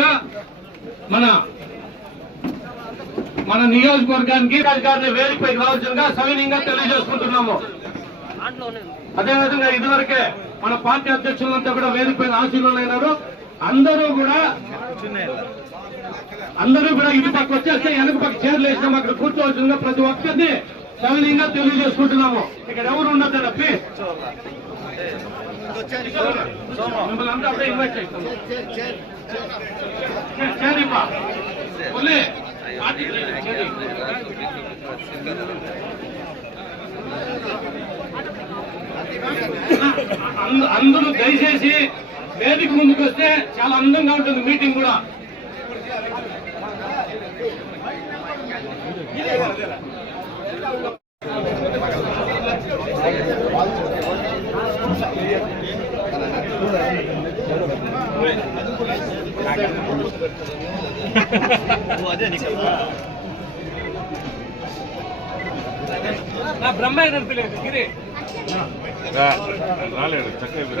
ముందుగా మన మన నియోజకవర్గానికి అధికారులు వేదికపైకి రావాల్సిందిగా సవినీయంగా తెలియజేసుకుంటున్నాము. అదేవిధంగా ఇదివరకే మన పార్టీ అధ్యక్షులంతా కూడా వేదికపైన ఆశీనులైనారు అందరూ కూడా అందరూ కూడా ఇటు పక్క వచ్చేస్తే వెనక పక్క చీరలు వేసినాం. అక్కడ కూర్చోవలసిందిగా ప్రతి ఒక్కరిని సవినీయంగా తెలియజేసుకుంటున్నాము. ఇక్కడ ఎవరు ఉండదు తప్పి మిమ్మల్ని అంతా ఇన్వైట్ చేస్తాము சரிப்பா சொல்லு சரி అంద- అందరూ దయచేసి వేదిక ముందుకు వస్తే చాలా అందంగా ఉంటుంది మీటింగ్ కూడా బ్రహ్మ గిరి రాలేడు చక్కగా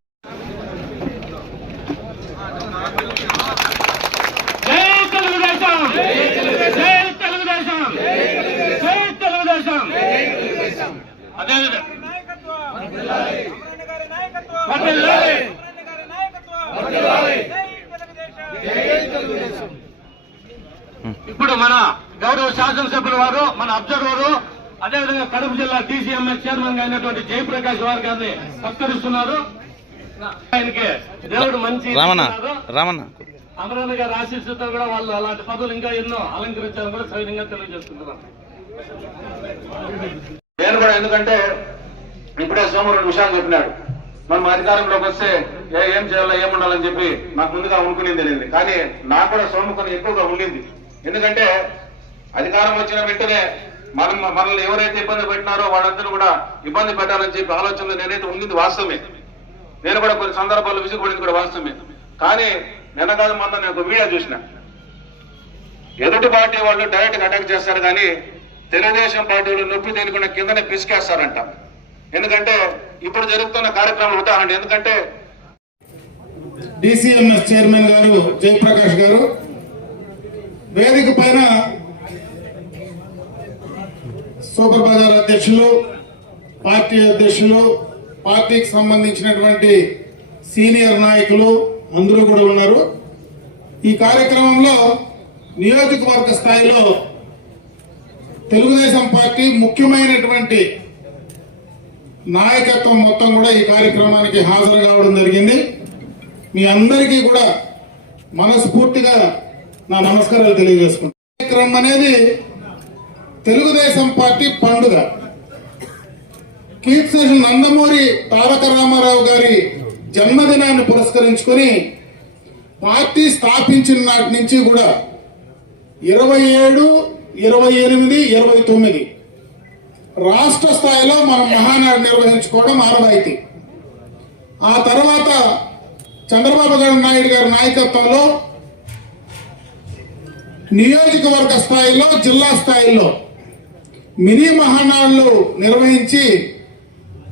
ఇప్పుడు మన గౌరవ శాసనసభ్యుల వారు మన అబ్జర్వరు అదేవిధంగా కడప జిల్లా డీసీఎంఎస్ చైర్మన్గా అయినటువంటి జయప్రకాష్ వారి గారిని సత్కరిస్తున్నారు ఆయనకి దేవుడు మంచి రామన్న ఇస్తున్నారు. రామన్న అమరావతి గారి ఆశీస్సుతో కూడా వాళ్ళు అలాంటి పదవులు ఇంకా ఎన్నో అలంకరించాలని కూడా సవినంగా తెలియజేస్తున్నారు. నేను కూడా ఎందుకంటే ఇప్పుడే సోము రెండు విషయాలు చెప్పినాడు. మనం అధికారంలోకి వస్తే ఏ ఏం చేయాలో ఏం ఉండాలని చెప్పి నాకు ముందుగా అనుకునేది తెలియదు. కానీ నాకు కూడా సోము కొన్ని ఎక్కువగా ఉండింది. ఎందుకంటే అధికారం వచ్చిన వెంటనే మనం మనల్ని ఎవరైతే ఇబ్బంది పెట్టినారో వాళ్ళందరూ కూడా ఇబ్బంది పెట్టాలని చెప్పి ఆలోచనలో నేనైతే ఉండింది వాస్తవమే. నేను కూడా కొన్ని సందర్భాల్లో విసుగుపడింది కూడా వాస్తవమే. కానీ నిన్న కాదు మొన్న నేను ఒక వీడియో చూసిన. ఎదుటి పార్టీ వాళ్ళు డైరెక్ట్గా అటాక్ చేస్తారు కానీ తెలుగుదేశం పార్టీలు నొప్పి తేలికుండా కిందనే పిసికేస్తారంట. ఎందుకంటే ఇప్పుడు జరుగుతున్న కార్యక్రమం ఉదాహరణ ఎందుకంటే డిసిఎంఎస్ చైర్మన్ గారు జయప్రకాష్ గారు వేదిక పైన సూపర్ బజార్ అధ్యక్షులు పార్టీ అధ్యక్షులు పార్టీకి సంబంధించినటువంటి సీనియర్ నాయకులు అందరూ కూడా ఉన్నారు. ఈ కార్యక్రమంలో నియోజకవర్గ స్థాయిలో తెలుగుదేశం పార్టీ ముఖ్యమైనటువంటి నాయకత్వం మొత్తం కూడా ఈ కార్యక్రమానికి హాజరు కావడం జరిగింది. మీ అందరికీ కూడా మనస్ఫూర్తిగా నా నమస్కారాలు తెలియజేసుకుంటాను కార్యక్రమం అనేది తెలుగుదేశం పార్టీ పండుగ. కీర్తిశేషు నందమూరి తారక రామారావు గారి జన్మదినాన్ని పురస్కరించుకొని పార్టీ స్థాపించిన నాటి నుంచి కూడా ఇరవై ఏడు ఇరవై ఎనిమిది ఇరవై తొమ్మిది. రాష్ట్ర స్థాయిలో మనం మహానాడు నిర్వహించుకోవడం ఆనవాయితీ. ఆ తర్వాత చంద్రబాబు గారు నాయుడు గారి నాయకత్వంలో నియోజకవర్గ స్థాయిలో జిల్లా స్థాయిలో మినీ మహానాడులు నిర్వహించి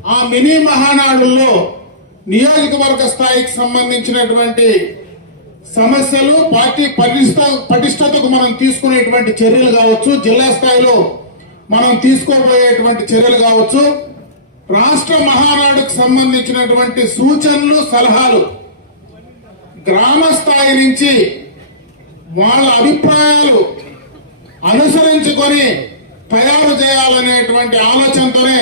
ఆ మినీ మహానాడుల్లో నియోజకవర్గ స్థాయికి సంబంధించినటువంటి సమస్యలు పార్టీ పటిష్ట పటిష్టతకు మనం తీసుకునేటువంటి చర్యలు కావచ్చు. జిల్లా స్థాయిలో మనం తీసుకోబోయేటువంటి చర్యలు కావచ్చు. రాష్ట్ర మహానాడుకు సంబంధించినటువంటి సూచనలు సలహాలు గ్రామ స్థాయి నుంచి వాళ్ళ అభిప్రాయాలు అనుసరించుకొని తయారు చేయాలనేటువంటి ఆలోచనతోనే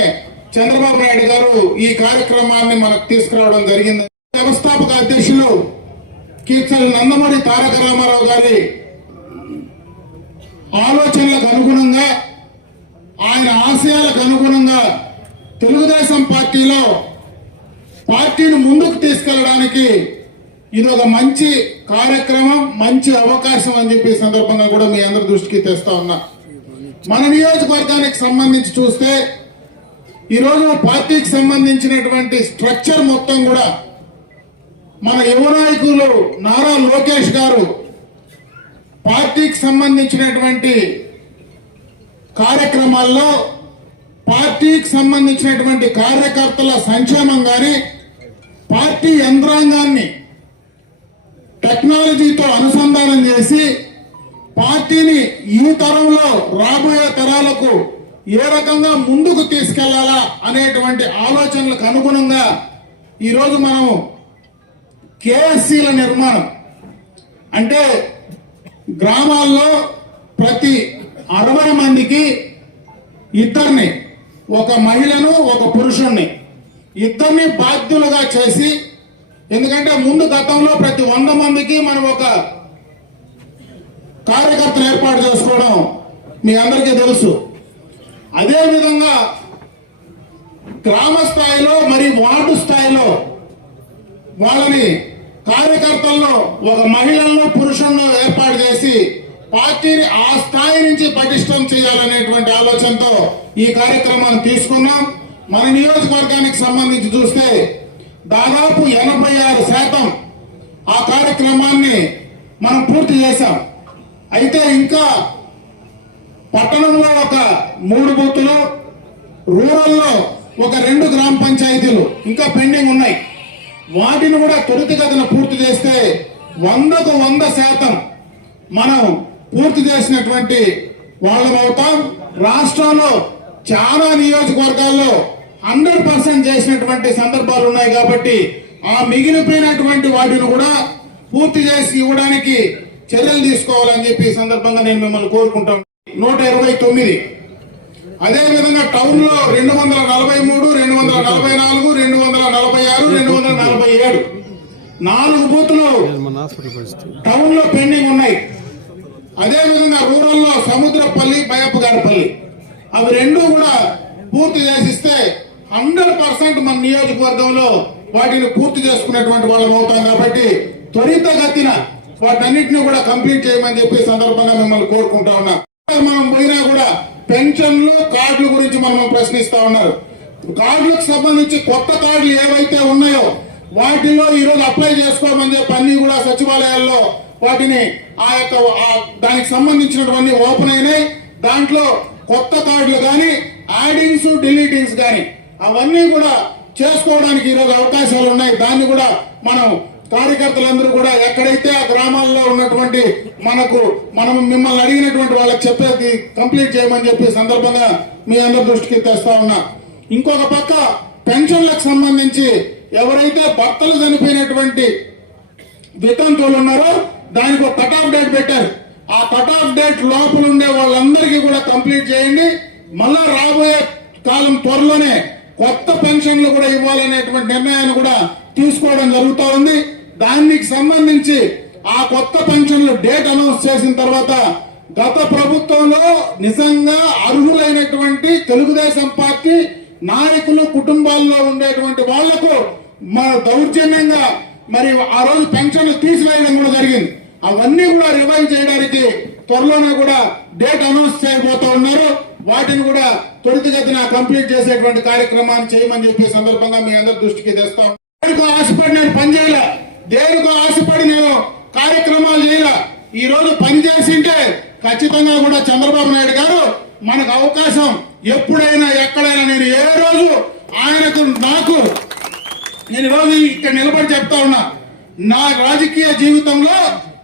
చంద్రబాబు నాయుడు గారు ఈ కార్యక్రమాన్ని మనకు తీసుకురావడం జరిగింది. వ్యవస్థాపక అధ్యక్షులు కీర్తన నందమూరి తారక రామారావు గారి ఆలోచనలకు అనుగుణంగా ఆయన ఆశయాలకు అనుగుణంగా తెలుగుదేశం పార్టీలో పార్టీని ముందుకు తీసుకెళ్ళడానికి ఇది ఒక మంచి కార్యక్రమం మంచి అవకాశం అని చెప్పి సందర్భంగా కూడా మీ అందరి దృష్టికి తెస్తా ఉన్నా. మన నియోజకవర్గానికి సంబంధించి చూస్తే ఈరోజు పార్టీకి సంబంధించినటువంటి స్ట్రక్చర్ మొత్తం కూడా మన యువ నాయకులు నారా లోకేష్ గారు పార్టీకి సంబంధించినటువంటి కార్యక్రమాల్లో పార్టీకి సంబంధించినటువంటి కార్యకర్తల సంక్షేమం కానీ పార్టీ యంత్రాంగాన్ని టెక్నాలజీతో అనుసంధానం చేసి పార్టీని ఈ తరంలో రాబోయే తరాలకు ఏ రకంగా ముందుకు తీసుకెళ్ళాలా అనేటువంటి ఆలోచనలకు అనుగుణంగా ఈరోజు మనం కేఎస్సీల నిర్మాణం. అంటే గ్రామాల్లో ప్రతి అరవై మందికి ఇద్దరిని ఒక మహిళను ఒక పురుషుణ్ణి. ఇద్దరిని బాధ్యులుగా చేసి ఎందుకంటే ముందు గతంలో ప్రతి వంద మందికి మనం ఒక కార్యకర్తను ఏర్పాటు చేసుకోవడం మీ అందరికీ తెలుసు. అదేవిధంగా గ్రామ స్థాయిలో మరి వార్డు స్థాయిలో వాళ్ళని కార్యకర్తల్లో ఒక మహిళలను పురుషుల్లో ఏర్పాటు చేసి పార్టీని ఆ స్థాయి నుంచి పటిష్టం చేయాలనేటువంటి ఆలోచనతో ఈ కార్యక్రమాన్ని తీసుకున్నాం. మన నియోజకవర్గానికి సంబంధించి చూస్తే దాదాపు ఎనభై ఆరు శాతం ఆ కార్యక్రమాన్ని మనం పూర్తి చేశాం. అయితే ఇంకా పట్టణంలో ఒక మూడు బూతులు రూరల్లో ఒక రెండు గ్రామ పంచాయతీలు ఇంకా పెండింగ్ ఉన్నాయి. వాటిని కూడా త్వరితగతిన పూర్తి చేస్తే వందకు వంద శాతం మనం పూర్తి చేసినటువంటి వాళ్ళం అవుతాం. రాష్ట్రంలో చాలా నియోజకవర్గాల్లో హండ్రెడ్ పర్సెంట్ చేసినటువంటి సందర్భాలు ఉన్నాయి కాబట్టి ఆ మిగిలిపోయినటువంటి వాటిని కూడా పూర్తి చేసి ఇవ్వడానికి చర్యలు తీసుకోవాలని చెప్పి సందర్భంగా నేను మిమ్మల్ని కోరుకుంటాను. నూట ఇరవై తొమ్మిది అదే విధంగా టౌన్లో రెండు వందల నలభై మూడు రెండు వందల నలభై నాలుగు రెండు వందల నలభై ఆరు రెండు వందల నలభై ఏడు. నాలుగు బూతులు టౌన్లో పెండింగ్ ఉన్నాయి. అదే విధంగా రూరల్లో సముద్రపల్లి బయప్పగారపల్లి అవి రెండు కూడా పూర్తి చేసిస్తే హండ్రెడ్ పర్సెంట్ మన నియోజకవర్గంలో వాటిని పూర్తి చేసుకునేటువంటి వాళ్ళం అవుతాం కాబట్టి త్వరితగతిన వాటన్నిటిని కూడా కంప్లీట్ చేయమని చెప్పి సందర్భంగా మిమ్మల్ని కోరుకుంటా ఉన్నా. మనం పెన్షన్లు కార్డుల గురించి మనం ప్రశ్నిస్తా ఉన్నారు. కార్డులకు సంబంధించి కొత్త కార్డులు ఏవైతే ఉన్నాయో వాటిలో ఈ రోజు అప్లై చేసుకోమని చెప్పి అన్ని కూడా సచివాలయాల్లో వాటిని ఆ యొక్క దానికి సంబంధించినటువంటి ఓపెన్ అయినాయి. దాంట్లో కొత్త కార్డులు కానీ యాడింగ్స్ డిలీటింగ్స్ కానీ అవన్నీ కూడా చేసుకోవడానికి ఈరోజు అవకాశాలు ఉన్నాయి. దాన్ని కూడా మనం కార్యకర్తలందరూ కూడా ఎక్కడైతే ఆ గ్రామాల్లో ఉన్నటువంటి మనకు మనం మిమ్మల్ని అడిగినటువంటి వాళ్ళకి చెప్పేది కంప్లీట్ చేయమని చెప్పే సందర్భంగా మీ అందరి దృష్టికి తెస్తా ఉన్నా. ఇంకొక పక్క పెన్షన్లకు సంబంధించి ఎవరైతే భర్తలు చనిపోయినటువంటి వితంతువులు ఉన్నారో దానికి ఒక కట్ ఆఫ్ డేట్ పెట్టారు. ఆ కట్ ఆఫ్ డేట్ లోపల ఉండే వాళ్ళందరికీ కూడా కంప్లీట్ చేయండి. మళ్ళా రాబోయే కాలం త్వరలోనే కొత్త పెన్షన్లు కూడా ఇవ్వాలనేటువంటి నిర్ణయాన్ని కూడా తీసుకోవడం జరుగుతూ ఉంది. దానికి సంబంధించి ఆ కొత్త పెన్షన్లు డేట్ అనౌన్స్ చేసిన తర్వాత గత ప్రభుత్వంలో నిజంగా అర్హులైనటువంటి తెలుగుదేశం పార్టీ నాయకులు కుటుంబాల్లో ఉండేటువంటి వాళ్ళకు మన దౌర్జన్యంగా మరి ఆ రోజు పెన్షన్లు తీసివేయడం కూడా జరిగింది. అవన్నీ కూడా రివైవ్ చేయడానికి త్వరలోనే కూడా డేట్ అనౌన్స్ చేయబోతా ఉన్నారు. వాటిని కూడా త్వరితగతిన కంప్లీట్ చేసేటువంటి కార్యక్రమాన్ని చేయమని చెప్పి సందర్భంగా మీ అందరి దృష్టికి తెస్తాం. దేనికో ఆశపడి నేను దేనికో ఆశపడి నేను కార్యక్రమాలు చేయలే. ఈ రోజు పని చేసింటే ఖచ్చితంగా కూడా చంద్రబాబు నాయుడు గారు మనకు అవకాశం ఎప్పుడైనా ఎక్కడైనా నేను ఏ రోజు ఆయనకు నాకు నేను ఈరోజు ఇక్కడ నిలబడి చెప్తా ఉన్నా. నా రాజకీయ జీవితంలో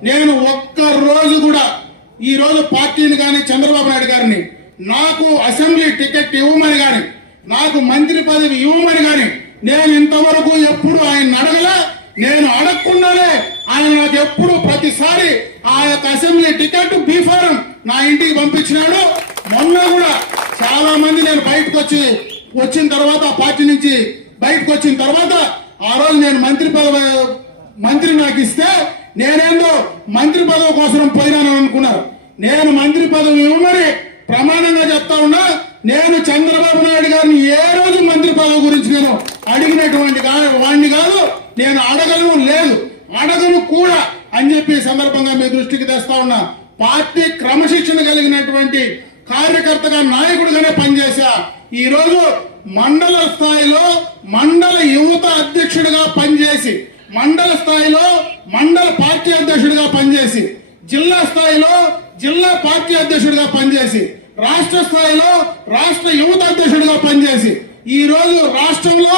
నేను ఒక్క రోజు కూడా ఈ రోజు పార్టీని కానీ చంద్రబాబు నాయుడు గారిని నాకు అసెంబ్లీ టికెట్ ఇవ్వమని కానీ నాకు మంత్రి పదవి ఇవ్వమని కానీ నేను ఇంతవరకు ఎప్పుడు ఆయన అడగలే. నేను అడగకుండానే ఆయన నాకు ఎప్పుడు ప్రతిసారి ఆ యొక్క అసెంబ్లీ టికెట్ బీఫారం నా ఇంటికి పంపించినాడు. మొన్న కూడా చాలా మంది నేను బయటకు వచ్చి వచ్చిన తర్వాత ఆ పార్టీ నుంచి బయటకు వచ్చిన తర్వాత ఆ రోజు నేను మంత్రి పదవి మంత్రి నాకు ఇస్తే నేనేందో మంత్రి పదవి కోసం పోయినాను అనుకున్నారు. నేను మంత్రి పదవి ఇవ్వమని ప్రమాణంగా చెప్తా ఉన్నా నేను చంద్రబాబు నాయుడు గారిని ఏ రోజు మంత్రి పదవి గురించి నేను అడిగినటువంటి కా- వాడిని కాదు నేను అడగను లేదు అడగను కూడా అని చెప్పి సందర్భంగా మీ దృష్టికి తెస్తా ఉన్నా. పార్టీ క్రమశిక్షణ కలిగినటువంటి కార్యకర్తగా నాయకుడిగానే పనిచేశా. ఈరోజు మండల స్థాయిలో మండల యువత అధ్యక్షుడిగా పనిచేసి మండల స్థాయిలో మండల పార్టీ అధ్యక్షుడిగా పనిచేసి జిల్లా స్థాయిలో జిల్లా పార్టీ అధ్యక్షుడిగా పనిచేసి రాష్ట్ర స్థాయిలో రాష్ట్ర యువత అధ్యక్షుడిగా పనిచేసి ఈ రోజు రాష్ట్రంలో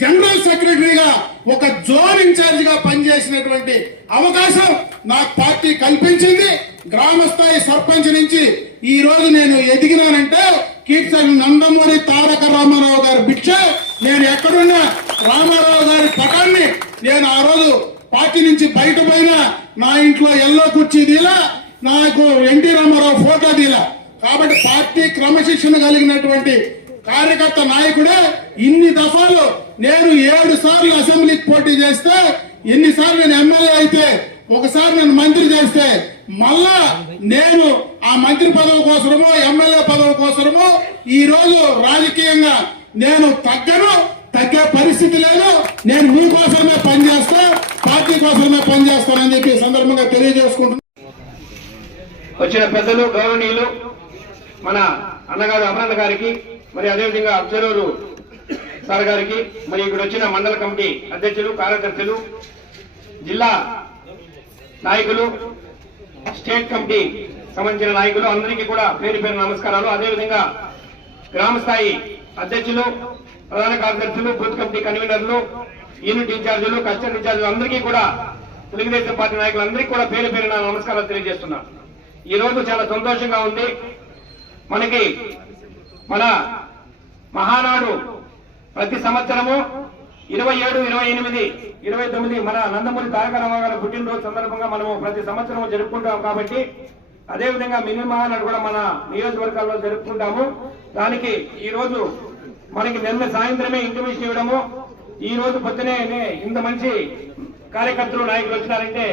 జనరల్ సెక్రటరీగా ఒక జోన్ ఇన్ఛార్జ్గా పనిచేసినటువంటి అవకాశం నాకు పార్టీ కల్పించింది. గ్రామ స్థాయి సర్పంచ్ నుంచి ఈ రోజు నేను ఎదిగినానంటే కీర్తన నందమూరి తారక రామారావు గారి భిక్ష. నేను ఎక్కడున్నా రామారావు గారి పటాన్ని నేను ఆ రోజు పార్టీ నుంచి బయట నా ఇంట్లో ఎల్లో కుర్చీ దీలా నాకు ఎన్టీ రామారావు ఫోటో దీలా కాబట్టి పార్టీ క్రమశిక్షణ కలిగినటువంటి కార్యకర్త నాయకుడే ఇన్ని దఫాలు నేను ఏడు సార్లు అసెంబ్లీకి పోటీ చేస్తే ఎన్నిసార్లు నేను ఎమ్మెల్యే అయితే ఒకసారి నేను మంత్రి చేస్తే మళ్ళా నేను ఆ మంత్రి పదవి కోసమో ఎమ్మెల్యే పదవి కోసమో ఈ రోజు రాజకీయంగా నేను తగ్గను తగ్గే పరిస్థితి లేదు. నేను మీకోసమే పనిచేస్తా పార్టీ కోసమే పనిచేస్తానని చెప్పి సందర్భంగా తెలియజేసుకుంటున్నాను వచ్చిన పెద్దలు గౌరవనీయులు మన అన్నగారు అమరన్న గారికి మరి అదేవిధంగా అబ్జర్వరు సార్ గారికి మరి ఇక్కడ వచ్చిన మండల కమిటీ అధ్యక్షులు కార్యదర్శులు జిల్లా నాయకులు స్టేట్ కమిటీ సంబంధించిన నాయకులు అందరికీ కూడా పేరు పేరు నమస్కారాలు. అదేవిధంగా గ్రామ స్థాయి అధ్యక్షులు ప్రధాన కార్యదర్శులు బూత్ కమిటీ కన్వీనర్లు యూనిట్ ఇన్ఛార్జీలు కస్టర్ ఇన్ఛార్జీలు అందరికీ కూడా తెలుగుదేశం పార్టీ నాయకులందరికీ కూడా పేరు పేరున నమస్కారాలు తెలియజేస్తున్నాను ఈ రోజు చాలా సంతోషంగా ఉంది. మనకి మన మహానాడు ప్రతి సంవత్సరము ఇరవై ఏడు ఇరవై ఎనిమిది ఇరవై తొమ్మిది మన నందమూరి తారక రామారావు గారి పుట్టినరోజు సందర్భంగా మనము ప్రతి సంవత్సరం జరుపుకుంటాం కాబట్టి అదేవిధంగా మినీ మహానాడు కూడా మన నియోజకవర్గాల్లో జరుపుకుంటాము. దానికి ఈ రోజు మనకి నిన్న సాయంత్రమే ఇంటిమేషన్ ఇవ్వడము. ఈ రోజు పొద్దునే ఇంత మంచి కార్యకర్తలు నాయకులు వచ్చినారంటే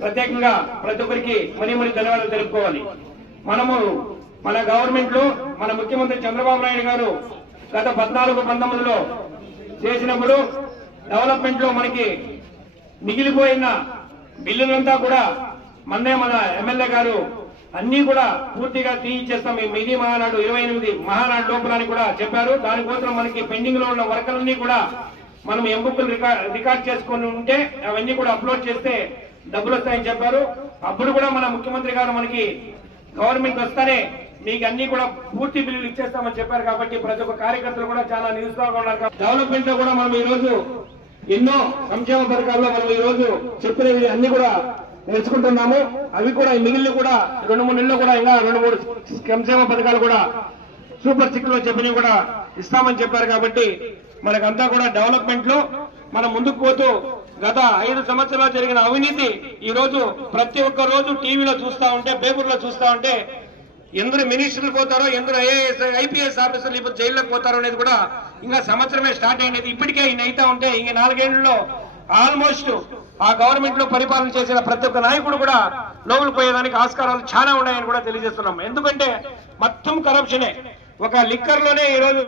ప్రత్యేకంగా ప్రతి ఒక్కరికి మనీ మనీ ధన్యవాదాలు తెలుపుకోవాలి. మనము మన గవర్నమెంట్లో మన ముఖ్యమంత్రి చంద్రబాబు నాయుడు గారు గత పద్నాలుగు పంతొమ్మిదిలో చేసినప్పుడు డెవలప్మెంట్లో మనకి మిగిలిపోయిన బిల్లులంతా కూడా మొన్నే మన ఎమ్మెల్యే గారు అన్ని కూడా పూర్తిగా తీయించేస్తాం ఈ మినీ మహానాడు ఇరవై ఎనిమిది మహానాడు లోపలని కూడా చెప్పారు. దానికోసం మనకి పెండింగ్లో ఉన్న వర్కలన్నీ కూడా మనం ఎంబుక్కులు రికార్డ్ రికార్డ్ చేసుకొని ఉంటే అవన్నీ కూడా అప్లోడ్ చేస్తే డబ్బులు వస్తాయని చెప్పారు. అప్పుడు కూడా మన ముఖ్యమంత్రి గారు మనకి గవర్నమెంట్ వస్తానే మీకు అన్ని కూడా పూర్తి బిల్లులు ఇచ్చేస్తామని చెప్పారు కాబట్టి ప్రతి ఒక్క కార్యకర్తలు కూడా చాలా నిరుత్సాహంగా ఉన్నారు డెవలప్మెంట్లో కూడా మనం ఈ రోజు ఎన్నో సంక్షేమ పథకాల్లో మనం ఈ రోజు చెప్పినవి అన్ని కూడా నేర్చుకుంటున్నాము. అవి కూడా మిగిలిన కూడా రెండు మూడు నెలలు కూడా ఇంకా రెండు మూడు సంక్షేమ పథకాలు కూడా సూపర్ సిక్స్లో చెప్పినవి కూడా ఇస్తామని చెప్పారు కాబట్టి మనకంతా కూడా డెవలప్మెంట్లో మనం ముందుకు పోతూ గత ఐదు సంవత్సరాలు జరిగిన అవినీతి ఈ రోజు ప్రతి ఒక్క రోజు టీవీలో చూస్తా ఉంటే పేపర్లో చూస్తా ఉంటే ఎందరు మినిస్టర్లు పోతారో ఎందరు ఐఏఎస్ ఐపీఎస్ ఆఫీసర్లు ఇప్పుడు జైల్లోకి పోతారో అనేది కూడా ఇంకా సంవత్సరమే స్టార్ట్ అయినది. ఇప్పటికే ఈయన అయితే ఉంటే ఇంక నాలుగేళ్ళలో ఆల్మోస్ట్ ఆ గవర్నమెంట్లో పరిపాలన చేసిన ప్రతి ఒక్క నాయకుడు కూడా లోపలికి పోయేదానికి ఆస్కారాలు చాలా ఉన్నాయని కూడా తెలియజేస్తున్నాం. ఎందుకంటే మొత్తం కరప్షనే ఒక లిక్కర్లోనే ఈ రోజు